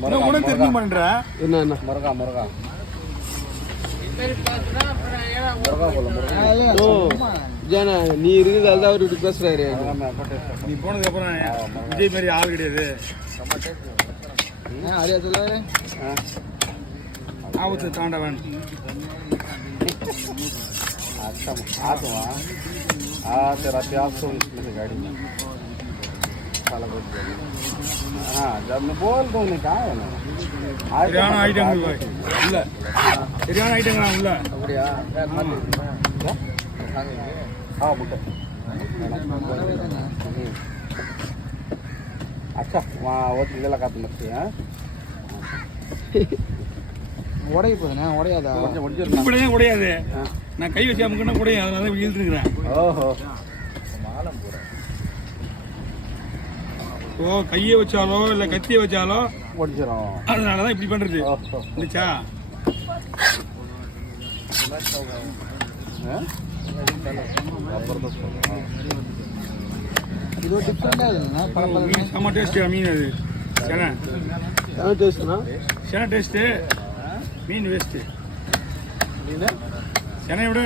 கூட தெரிஞ்சு பண்ற என்ன என்ன முருகா முருகா ஓ ஜானா நீ இருக்கிறதால தான் அவர் இப்படி பேசுறாரு. நீ போனதுக்கு அப்புறம் விஜய் மாதிரி ஆள் கிடையாது. அரியா சொல்ல ஆபத்து தாண்டவன். अच्छा आता वहाँ तेरा प्याज तो इसमें से गाड़ी में साला कुछ हाँ जब मैं बोल दूँ नहीं कहाँ है ना சரியான ஐட்டங்கள் உள்ள சரியான ஐட்டங்களா உள்ள அப்படியா हाँ बुटे अच्छा वहाँ वो चीज़ लगा तुम मच्छी हाँ உடைய போதுண்ணே உடையாதா இப்படியே உடையாது. நான் கை வச்சு அமுக்குன்னா உடையும். அதனால தான் இழுத்து இருக்கிறேன். ஓஹோ ஓ கையை வச்சாலோ இல்லை கத்தியை வச்சாலோ ஒடிச்சிடும். அதனால தான் இப்படி பண்ணுறது இருந்துச்சா. இது ஒரு டிஃப்ரெண்டாக இருக்குண்ணா மீன் செம்ம டேஸ்ட்டு மீன் அது. சென டேஸ்ட்னா சென டேஸ்ட்டு மீன் வேஸ்ட்டு. சென்னை விட